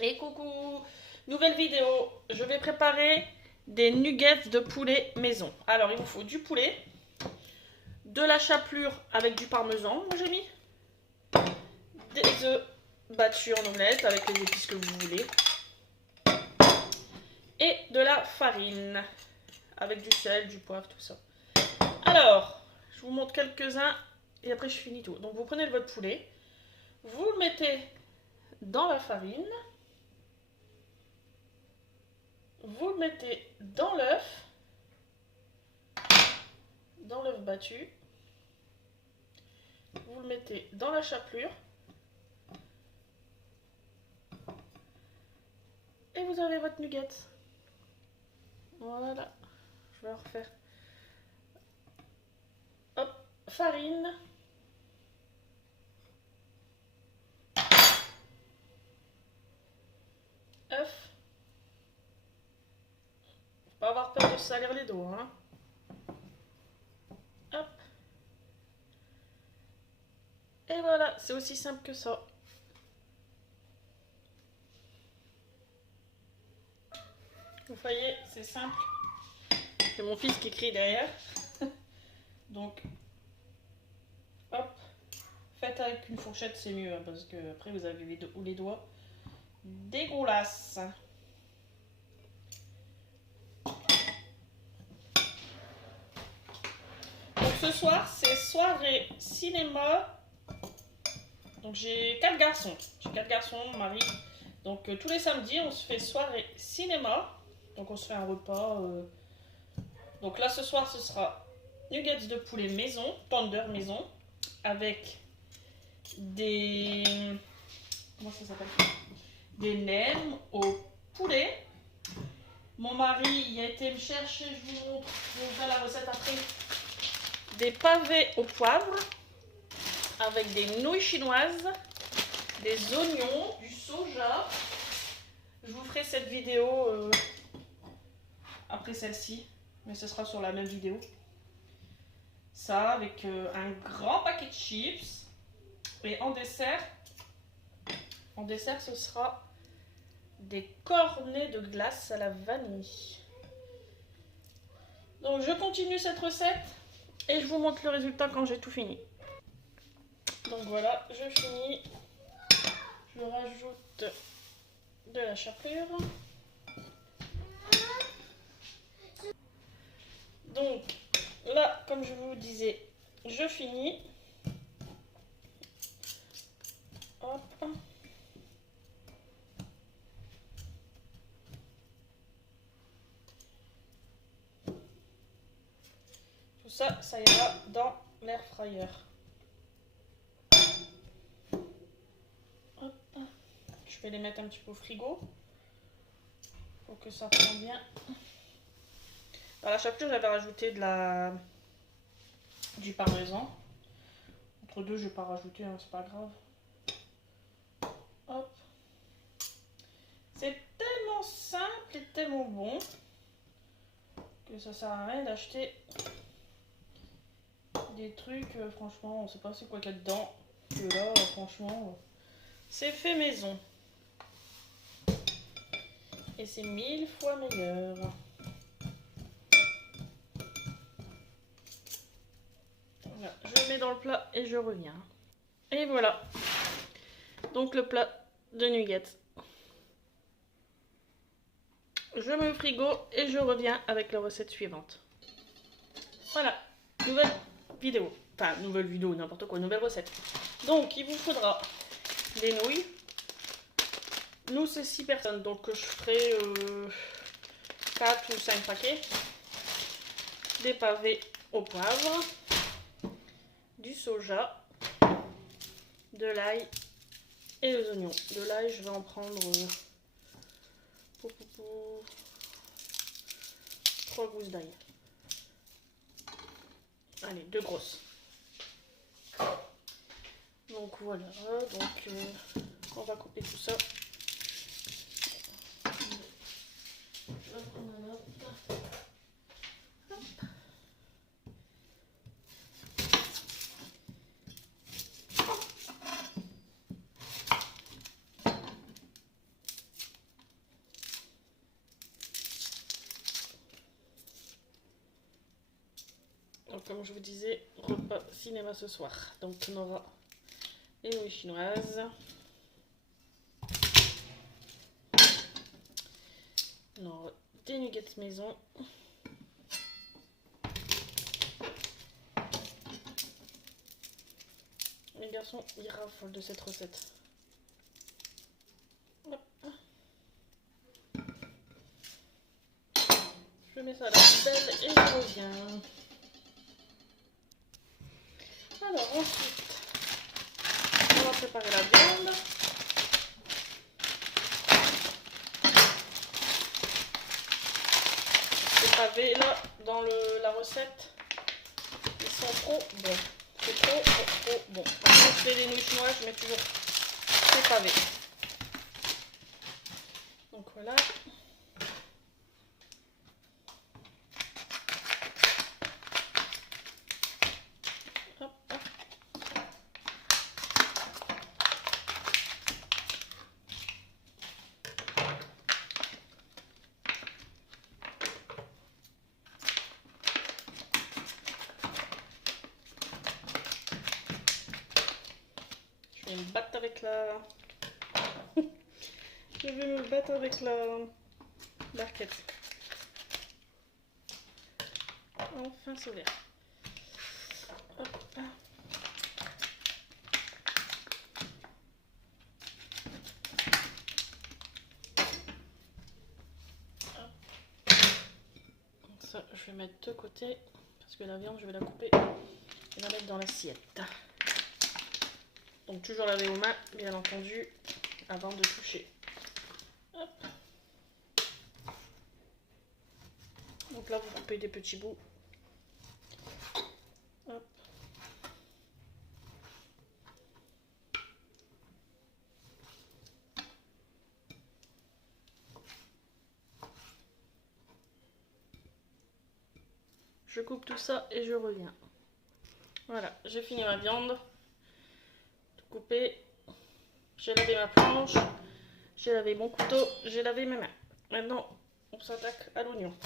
Et coucou, nouvelle vidéo, je vais préparer des nuggets de poulet maison. Alors il vous faut du poulet, de la chapelure avec du parmesan, moi j'ai mis, des œufs battus en omelette avec les épices que vous voulez, et de la farine avec du sel, du poivre, tout ça. Alors, je vous montre quelques-uns et après je finis tout. Donc vous prenez votre poulet, vous le mettez dans la farine, vous le mettez dans l'œuf battu, vous le mettez dans la chapelure et vous avez votre nugget. Voilà, je vais refaire. Hop, farine, œuf. Faut pas avoir peur de se salir les dos, hein. Hop. Et voilà, c'est aussi simple que ça. Vous voyez, c'est simple. C'est mon fils qui crie derrière. Donc, hop. Faites avec une fourchette, c'est mieux, hein, parce que après vous avez les doigts dégueulasses. Donc ce soir, c'est soirée cinéma. Donc j'ai 4 garçons. J'ai 4 garçons, mon mari. Donc tous les samedis, on se fait soirée cinéma. Donc on se fait un repas. Donc là, ce soir, ce sera nuggets de poulet maison, tender maison, avec des... Comment ça s'appelle? Des nems au poulet. Mon mari, il a été me chercher, je vous montre, je vous ferai la recette après, des pavés au poivre, avec des nouilles chinoises, des oignons, du soja. Je vous ferai cette vidéo après celle-ci, mais ce sera sur la même vidéo. Ça avec un grand paquet de chips. Et en dessert ce sera des cornets de glace à la vanille. Donc je continue cette recette et je vous montre le résultat quand j'ai tout fini. Donc voilà, je finis. Je rajoute de la chapelure. Donc là, comme je vous disais, je finis. Hop. Tout ça, ça ira dans l'air fryer. Hop. Je vais les mettre un petit peu au frigo pour que ça prenne bien. Dans la chapelure, j'avais rajouté du parmesan. Entre deux, je ne vais pas rajouter, hein, c'est pas grave. Hop. C'est tellement simple et tellement bon que ça sert à rien d'acheter des trucs, franchement, on sait pas c'est quoi qu'il y a dedans. Que là, franchement, c'est fait maison. Et c'est 1000 fois meilleur. Voilà, je le mets dans le plat et je reviens. Et voilà. Donc le plat de nuggets. Je mets au frigo et je reviens avec la recette suivante. Voilà, nouvelle vidéo. Enfin, nouvelle vidéo, n'importe quoi, nouvelle recette. Donc, il vous faudra des nouilles. Nous, c'est 6 personnes, donc je ferai 4 ou 5 paquets. Des pavés au poivre. Du soja. De l'ail. Et les oignons. De l'ail, je vais en prendre 3 gousses d'ail. Allez, 2 grosses. Donc voilà, donc on va couper tout ça. Je vais prendre un autre. comme je vous disais, repas cinéma ce soir. Donc on aura les nouilles chinoises. On aura des nuggets maison. Les garçons, ils raffolent de cette recette. Je mets ça à la poubelle et je reviens. Alors ensuite, on va préparer la viande. Les pavés là, dans la recette, ils sont trop bons. C'est trop bon. Quand je fais les nouilles chinoises, je mets toujours ces pavés. Donc voilà. Hop, hop. Je vais me battre avec la... Je vais me battre avec la barquette. Enfin sauvé. Hop. Ça, je vais mettre de côté parce que la viande, je vais la couper et la mettre dans l'assiette. Donc toujours laver aux mains, bien entendu, avant de toucher. Hop. Donc là, vous coupez des petits bouts. Hop. Je coupe tout ça et je reviens. Voilà, j'ai fini ma viande. Tout coupé. J'ai lavé ma planche. J'ai lavé mon couteau. J'ai lavé mes mains. Maintenant, on s'attaque à l'oignon.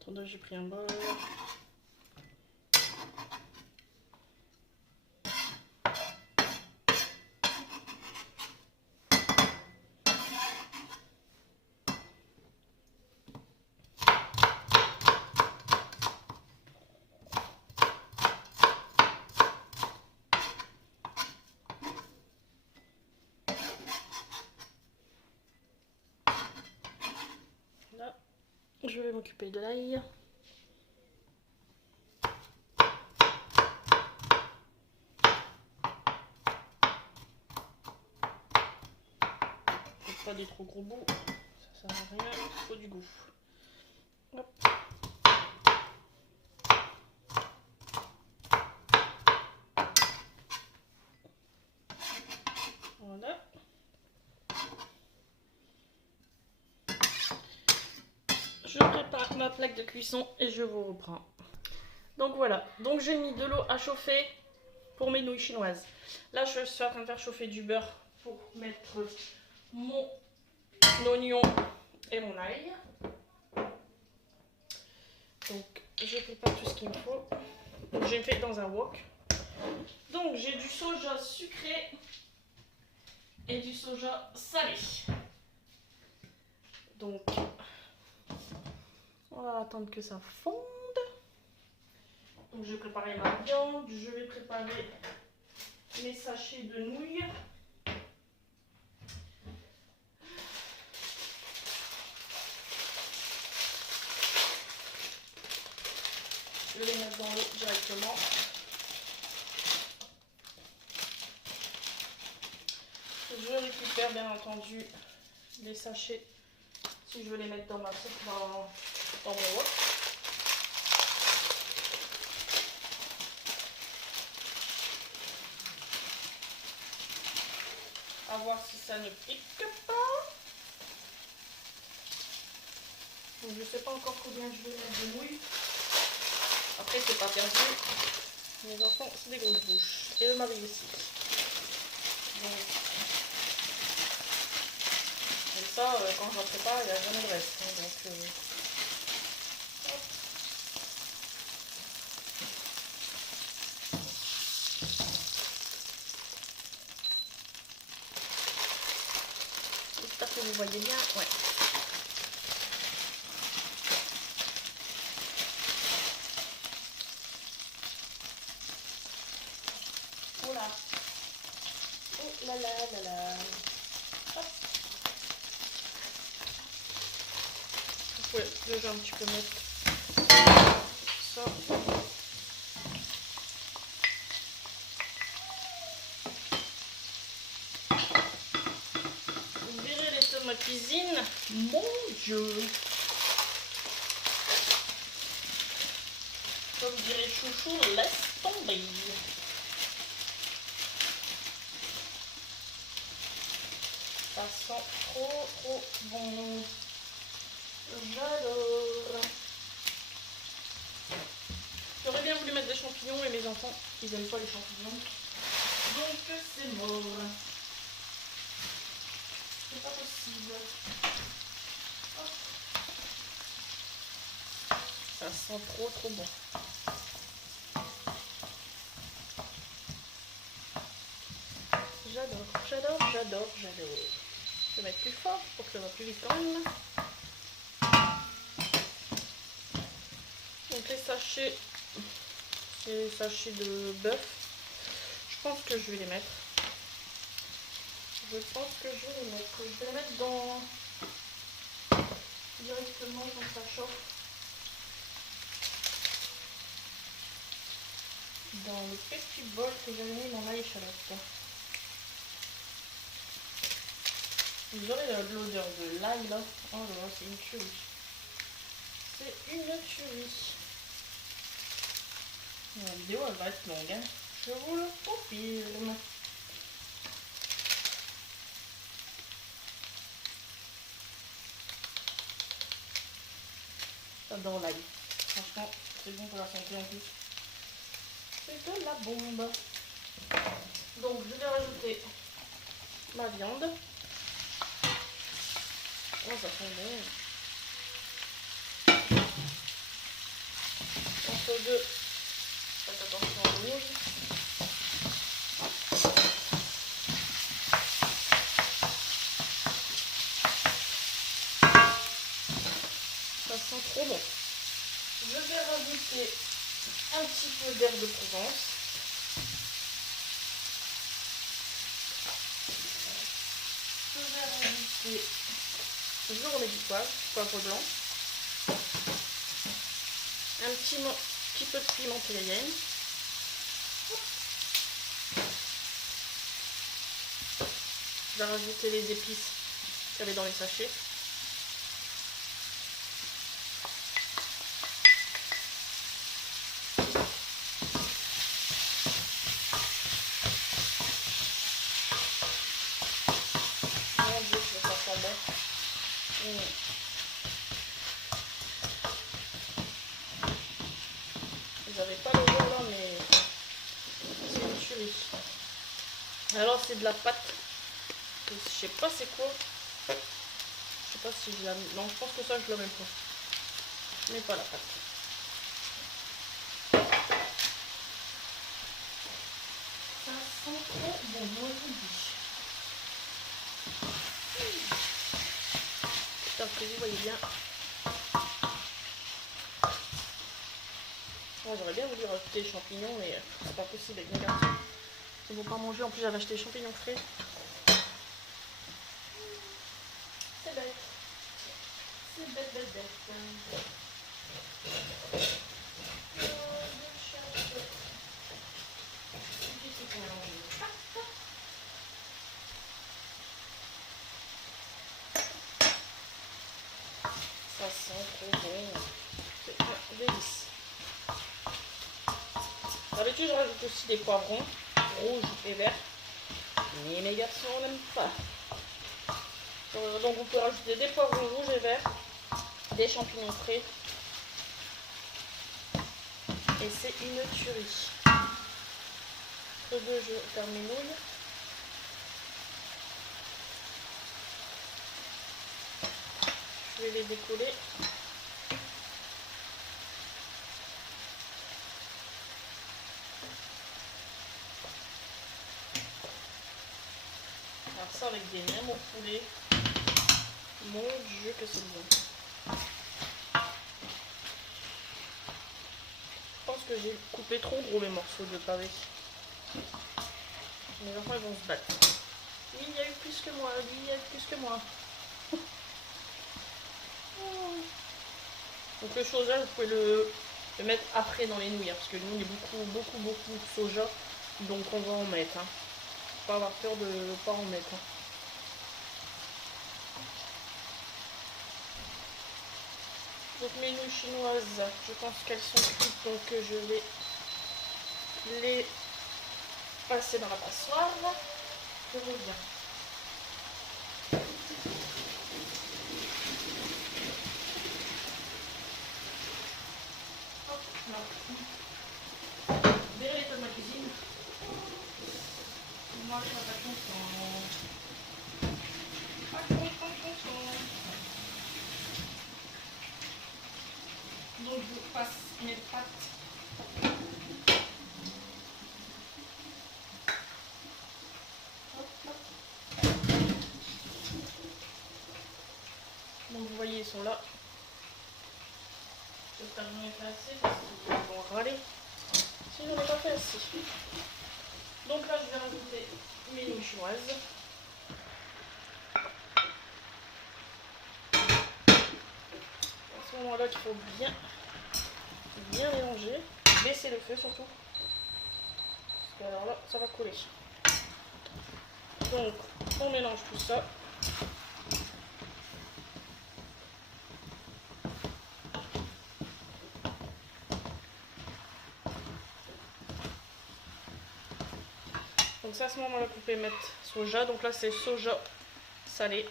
Attendez, j'ai pris un bol. Là, je vais m'occuper de l'ail. Pas des trop gros bouts, ça sert à rien, il faut du goût. Hop. Voilà. Je prépare ma plaque de cuisson et je vous reprends. Donc voilà, donc j'ai mis de l'eau à chauffer pour mes nouilles chinoises. Là je suis en train de faire chauffer du beurre pour mettre mon oignon et mon ail. Donc je prépare tout ce qu'il me faut. Donc j'ai fait dans un wok. Donc j'ai du soja sucré et du soja salé. Donc on va attendre que ça fonde. Donc je vais préparer ma viande, je vais préparer mes sachets de nouilles. Je vais les mettre dans l'eau directement. Je récupère bien entendu les sachets si je veux les mettre dans mon wok. À voir si ça ne pique pas. Donc je ne sais pas encore combien je vais mettre de nouilles. Après, c'est pas perdu. Mes enfants, c'est des grosses bouches. Et le mari aussi. Donc, et ça, quand j'en prépare, il n'y a jamais de reste. Hein, donc, hop. J'espère que vous voyez bien. Ouais. Voilà. Oh là là là là. Hop. Vous pouvez déjà un petit peu mettre ça. Vous verrez les tomates cuisine. Mon Dieu. Comme dirait Chouchou, laisse tomber. Ça sent trop bon. J'adore. J'aurais bien voulu mettre des champignons et mes enfants, ils n'aiment pas les champignons. Donc c'est mort. C'est pas possible. Hop. Ça sent trop bon. J'adore. Je vais mettre plus fort pour que ça va plus vite quand même. Donc les sachets de bœuf, je pense que je vais les mettre. Je vais les mettre directement dans sa chauffe. Dans le petit bol que j'avais mis mon échalote. Vous aurez l'odeur de l'ail là. Oh là là, c'est une tuerie. C'est une tuerie. La vidéo elle va être longue, hein. Je vous le confirme. J'adore l'ail. Franchement, c'est bon pour la santé en plus. C'est de la bombe. Donc je vais rajouter ma viande. Oh, ça sent bon. Entre deux, faites attention au rouge. Ça sent trop bon. Je vais rajouter un petit peu d'herbe de Provence. Je vais rajouter toujours on met du poivre blanc. Un petit peu de piment cayenne. Je vais rajouter les épices qu'il y avait dans les sachets. Mon Dieu, que ça sent bon. Vous n'avez pas l'odeur là, mais c'est une tuerie. Alors c'est de la pâte. Je sais pas c'est quoi. Je sais pas si je la... Non, je pense que ça je la mets pas. Mais pas la pâte. Ça sent trop bon, moi je vous dis. J'espère que vous voyez bien. Bon, j'aurais bien voulu rajouter des champignons, mais c'est pas possible avec mes garçons. Ils vont pas manger. En plus, j'avais acheté des champignons frais. C'est bête. C'est bête. Ça sent trop bon. C'est un délice. D'habitude, je rajoute aussi des poivrons rouges et verts. Mais mes garçons n'aiment pas. Donc vous pouvez rajouter des poivrons rouges et verts, des champignons frais. Et c'est une tuerie. Entre deux, je ferme mes nouilles. Je vais les décoller. Alors ça avec des nems au poulet. Mon Dieu que c'est bon. Je pense que j'ai coupé trop gros les morceaux de pavé. Mes enfants ils vont se battre. Lui il y a eu plus que moi, lui il y a eu plus que moi. Donc le soja, vous pouvez le mettre après dans les nouilles, hein, parce que nous il y a beaucoup de soja, donc on va en mettre. Hein. Faut pas avoir peur de ne pas en mettre. Hein. Donc mes nouilles chinoises, je pense qu'elles sont cuites, donc je vais les passer dans la passoire. Je reviens. Verrez l'état de ma cuisine. Moi je suis pas content. Pas content. Donc je vous passe mes pâtes. Donc vous voyez, ils sont là. J'espère que j'en ai fait assez parce qu'ils vont râler si j'en ai pas fait assez. Donc là, je vais rajouter mes nouilles chinoises. À ce moment-là, il faut bien mélanger. Baisser le feu surtout. Parce que alors là, ça va coller. Donc, on mélange tout ça. Donc ça, à ce moment-là, vous pouvez mettre soja. Donc là, c'est soja salé.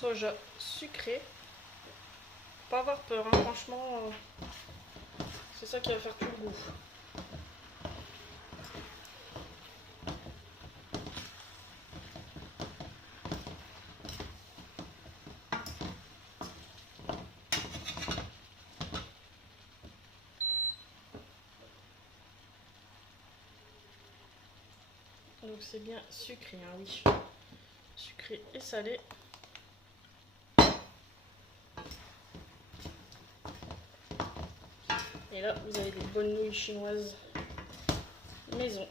Soja sucré. Pas avoir peur, hein. Franchement, c'est ça qui va faire tout le goût. Donc c'est bien sucré, hein, oui. Sucré et salé. Et là, vous avez des bonnes nouilles chinoises maison.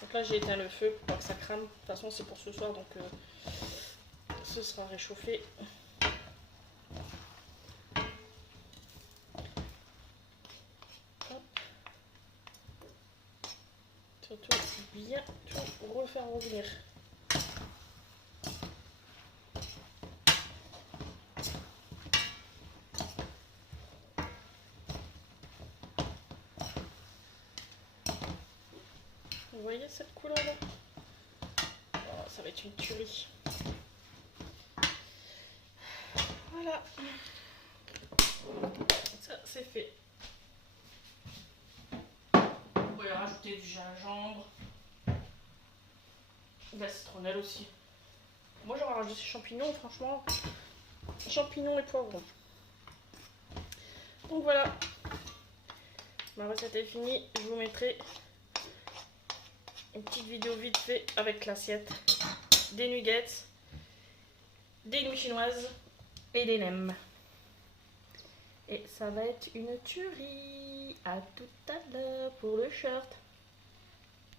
Donc là, j'ai éteint le feu pour pas que ça crame. De toute façon, c'est pour ce soir, donc ce sera réchauffé. Hop. Surtout bien tout refaire revenir. Vous voyez cette couleur là? Oh, ça va être une tuerie. Voilà. Ça c'est fait. Vous pouvez rajouter du gingembre. De la citronnelle aussi. Moi j'aurais rajouté des champignons, franchement. Champignons et poivrons. Donc voilà. Ma recette est finie. Je vous mettrai une petite vidéo vite fait avec l'assiette, des nuggets, des nouilles chinoises et des nems. Et ça va être une tuerie. À tout à l'heure pour le short.